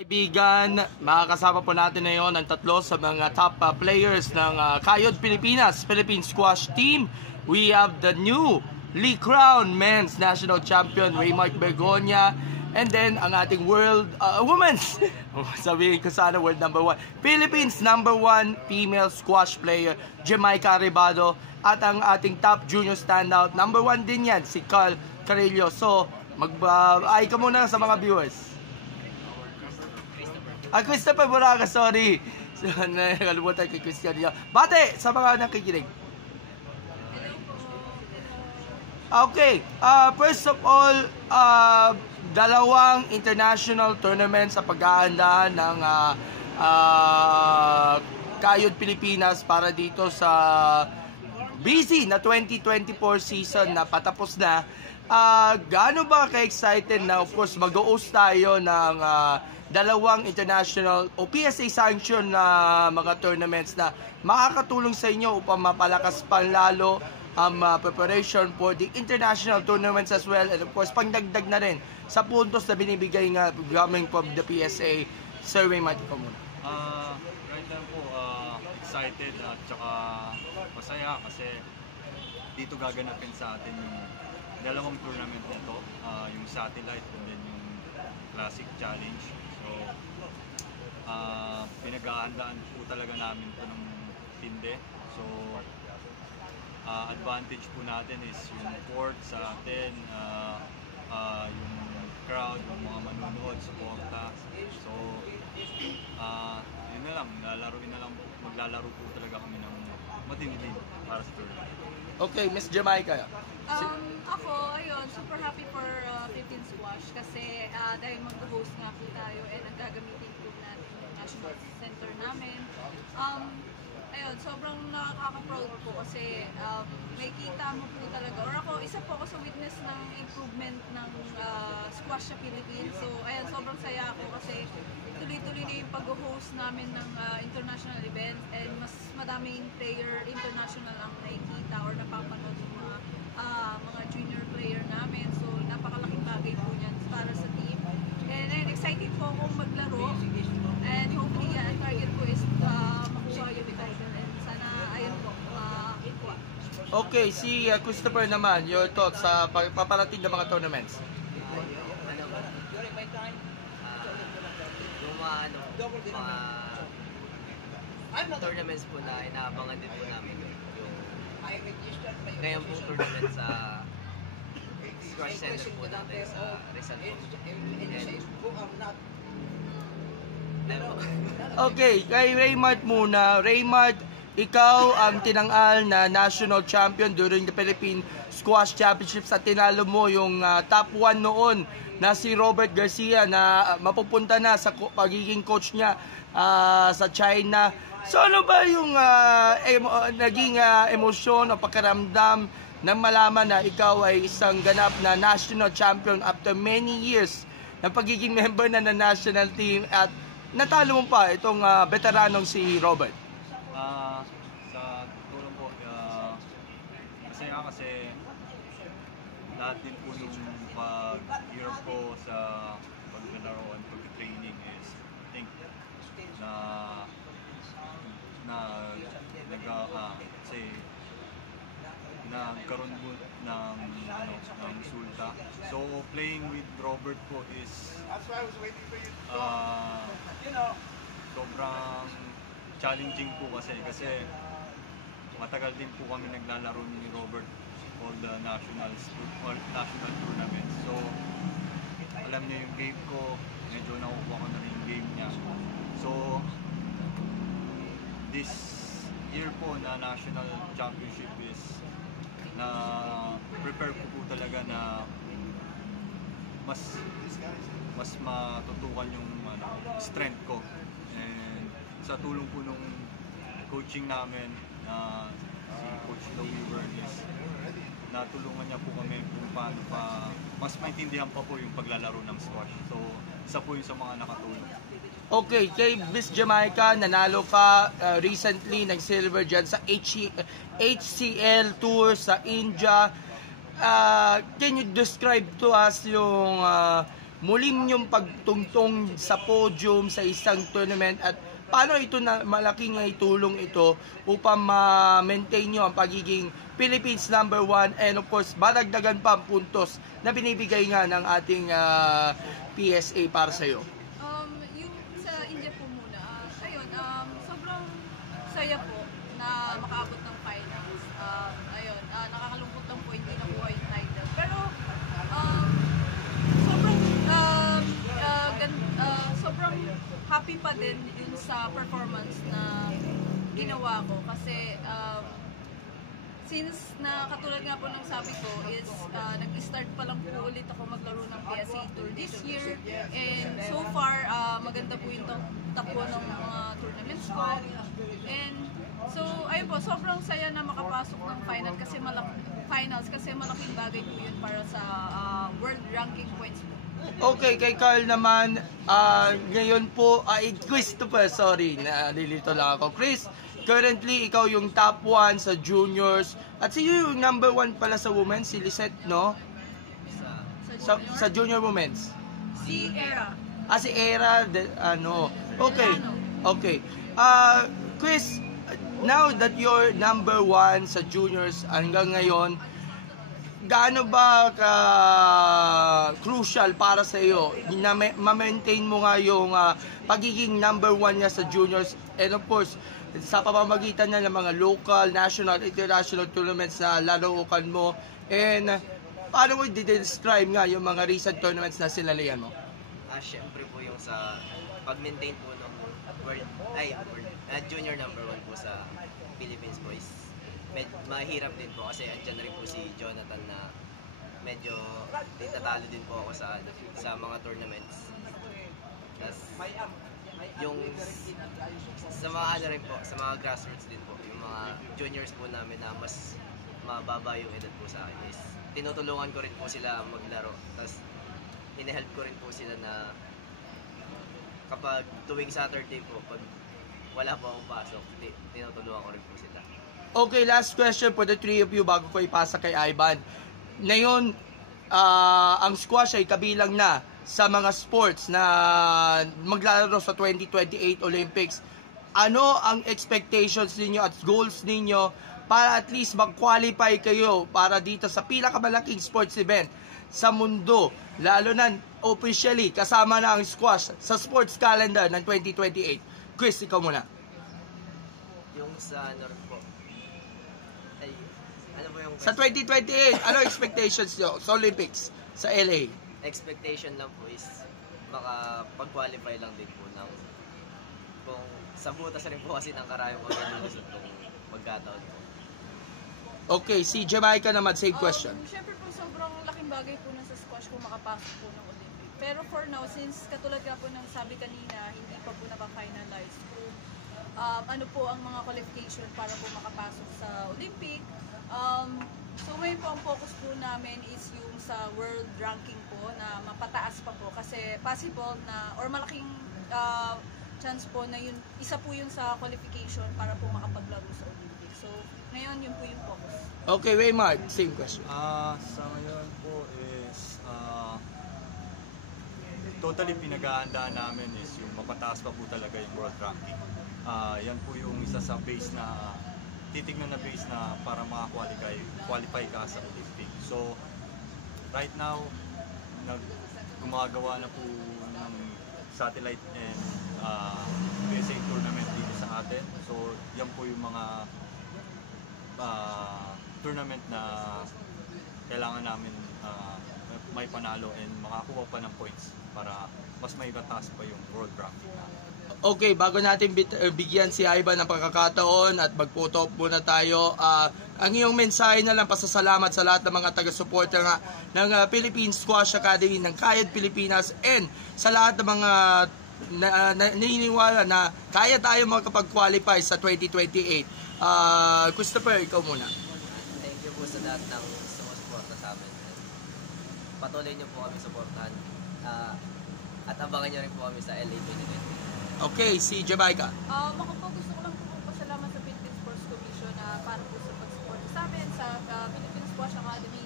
Kaibigan, makakasama po natin ngayon ang tatlo sa mga top players ng Kayod Pilipinas, Philippine Squash Team. We have the newly crowned men's national champion, Raymart Bergonia. And then, ang ating world, women's, sabihin ko sana world number 1, Philippines number 1 female squash player, Jamaica Arribado. At ang ating top junior standout, number 1 din yan, si Carl Carrillo. So, mag-ay ka muna sa mga viewers. Christopher Buraga, sorry. So, nakalimutan kay Christian niya. Bate, sa mga nakikinig. Okay, first of all, dalawang international tournaments sa pag-aandaan ng Kayod Pilipinas para dito sa busy na 2024 season na patapos na. Gaano ba ka-excited na of course mag-host tayo ng dalawang international o PSA sanction na mga tournaments na makakatulong sa inyo upang mapalakas panlalo ang preparation for the international tournaments as well, and of course pangdagdag na rin sa puntos na binibigay nga coming from the PSA. Sir Raymart, ko muna. Right now po, excited at saka masaya kasi dito gaganapin sa atin yung dalawang tournament na to, yung satellite and then yung classic challenge. So, pinag-aandaan po talaga namin ito ng tindi. So, advantage po natin is yung court sa atin, yung crowd, yung mga manunood, suporta. So, yun na lang, maglalaro po talaga kami ng matindi para sa tournament. Okay, Miss Jamaica. Ako, ayun, super happy for Philippine Squash kasi dahil mag-host nga po tayo and ang gagamitin po natin yung National Center namin. Ayun, sobrang nakaka-proud po kasi may kita mo po talaga, or ako, isa po ako sa witness ng improvement ng squash sa Philippines. So, ayun, sobrang saya ako kasi tuloy-tuloy na yung pag-host namin ng international event and mas madaming player international ang nakikita or napapanood yung mga junior player namin. So, napakalaking bagay po yan para sa team. And excited po akong maglaro and hopefully ang target ko is makuha yung title and sana ayun po, ikuha. Okay, si Christopher naman, your thoughts sa paparating ng mga tournaments. Mga tournaments po na inaabangan din po namin yung ngayon pong tournament sa Squash Center po natin sa Rizal po. Okay, kay Raymart muna. Raymart, ikaw ang tinangal na national champion during the Philippine Squash Championships at tinalo mo yung top 1 noon na si Robert Garcia na mapupunta na sa pagiging coach niya sa China. So ano ba yung naging emosyon o pakiramdam nang malaman na ikaw ay isang ganap na national champion after many years ng pagiging member na ng national team at natalo mo pa itong veteranong si Robert? Sa tulong po, masaya kasi lahat din po yung pag-hirap ko sa paglalaro at pag-training is I think nagkaroon po ng resulta. So playing with Robert po is sobrang challenging po kasi matagal din po kami naglalaro ni Robert all the national tournaments. So alam niya yung game ko, medyo nakukuha ko na rin yung game niya. So this year po na national championship is na prepare ko po talaga na mas matutukan yung strength ko, and sa tulong po nung coaching namin na si Coach Louie Vernes, natulungan niya po kami kung paano pa mas maintindihan pa po yung paglalaro ng squash. So isa po yung sa mga nakatulong. Okay, kay Miss Jamaica, nanalo ka recently ng silver dyan sa HCL Tour sa India. Can you describe to us yung mulim yung pagtungtong sa podium sa isang tournament at paano ito na malaking itulong ito upang ma-maintain nyo ang pagiging Philippines #1 and of course madagdagan pa ang puntos na binibigay nga ng ating PSA para sa iyo. Yung sa India po muna, ayun, sobrang saya po na makaabot ng finals. Ayun, nakakalungkot lang po hindi nakuha yung title. Pero sobrang happy pa din dun sa performance na ginawa ko kasi since na katulad nga po ng sabi ko is nag-start pa lang po ulit ako maglaro ng PSA Tour this year and so far maganda po yung takbo ng mga tournaments ko and so ayun po sobrang saya na makapasok ng finals kasi malaking bagay po yun para sa world ranking points po. Okay, kay Carl naman, ngayon po, Christopher, sorry, nalilito lang ako. Chris, currently, ikaw yung top 1 sa juniors. At sino yung number 1 pala sa women's? Si Lisette, no? Sa junior women's? Si Era. Si Era, okay. Okay. Chris, now that you're number 1 sa juniors hanggang ngayon, gaano ba crucial para sa iyo na ma-maintain mo nga yung pagiging number 1 niya sa juniors and of course sa pamamagitan niya ng mga local, national, international tournaments na laruukan mo and paano mo i-describe nga yung mga recent tournaments na sinalihan mo? Syempre po yung sa pag-maintain po ng junior number 1 po sa Philippines boys. Mahirap din po kasi andyan rin po si Jonathan na medyo tatalo din po ako sa mga tournaments. Tapos yung sa mga rin po, sa mga grassroots din po, yung mga juniors po namin na mas mababa yung edad po sa akin is tinutulungan ko rin po sila maglaro. Tapos ine-help ko rin po sila na kapag tuwing Saturday po, pag wala po akong pasok, tinutulungan ko rin po sila. Okay, last question for the three of you bago ko ipasa kay Ivan. Ngayon, ang squash ay kabilang na sa mga sports na maglalaro sa 2028 Olympics. Ano ang expectations ninyo at goals ninyo para at least mag-qualify kayo para dito sa pinakamalaking sports event sa mundo, lalo na officially kasama na ang squash sa sports calendar ng 2028? Chris, ikaw muna. Yung sa po, ano po yung sa 2028, ano expectations nyo sa Olympics sa LA? Expectation lang po is makapag-qualify lang din po ng kung sa butas rin po kasi ng karayong magalulusot kung magkataon po. Okay, si Jamaica naman, same question. Siyempre po sobrang laking bagay po na sa squash kung makapasok po ng Olympic. Pero for now, since katulad nga po ng sabi kanina, hindi pa po naka-finalize po ano po ang mga qualification para po makapasok sa Olympic. So ngayon po ang focus po namin is yung sa world ranking po na mapataas pa po kasi possible na or malaking chance po na yun, isa po yun sa qualification para po makapaglaro sa Olympics. So ngayon yun po yung focus. Okay, Raymart, same question. Sa ngayon po is totally pinag-aandaan namin is yung mapataas pa po talaga yung world ranking. Yan po yung isa sa base na titignan na base na para maka-qualify ka sa Olympic. So, right now, gumagawa na po ng satellite and PSA tournament dito sa atin. So, yan po yung mga tournament na kailangan namin may panalo and makakuha pa ng points para mas may batas pa yung world ranking natin. Okay, bago natin bigyan si Ivan ng pagkakataon at mag-photo op muna tayo, ang iyong mensahe na lang pasasalamat sa lahat ng mga taga-suporter ng Philippine Squash Academy ng Kayad Pilipinas and sa lahat ng mga naniniwala na kaya tayo makapag-qualify sa 2028. Christopher, ikaw muna. Thank you po sa lahat ng sumusuporta sa amin. Patuloy niyo po kami suportahan at abangan niyo rin po kami sa LA 2020. Okay, si Jamaica. Ako po gusto ko lang po pasalamat sa Philippine Sports Commission para po sa pag-support sa amin sa Philippine Squash Academy,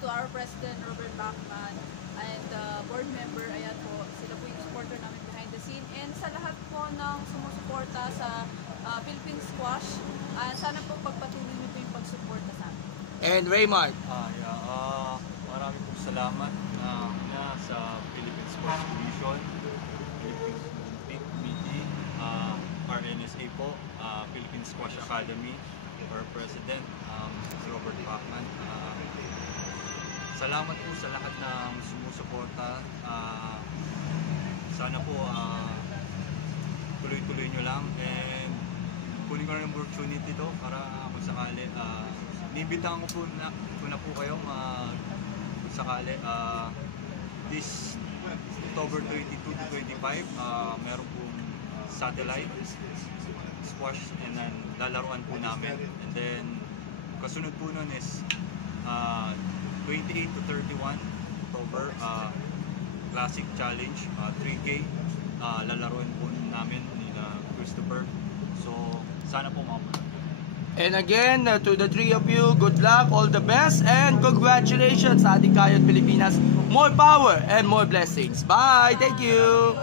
to our President Robert Bachman and board member, ayan po, sila po yung supporter namin behind the scene. And sa lahat po ng sumusuporta sa Philippine Squash, sana po pagpatuloy niyo po yung pagsuporta sa amin. And Raymart. Maraming pong salamat sa Philippine Sports Commission, Philippine Olympic Committee, RNSA po, Philippine Squash Academy, our President, si Robert Bachman. Salamat po sa lahat ng sumusuporta. Sana po tuloy-tuloy nyo lang, and kunin ko na ng opportunity to para kung sakali niimbitahan ko na po kayo kung sakali this October 22 to 25 meron pong satellite squash, and then lalaruan po namin, and then kasunod po nun is 28 to 31 October Classic Challenge 3K, lalaruan po namin ni Christopher, so sana po mga. And again, to the three of you, good luck, all the best, and congratulations sa ating Kayod Pilipinas. More power and more blessings. Bye! Thank you!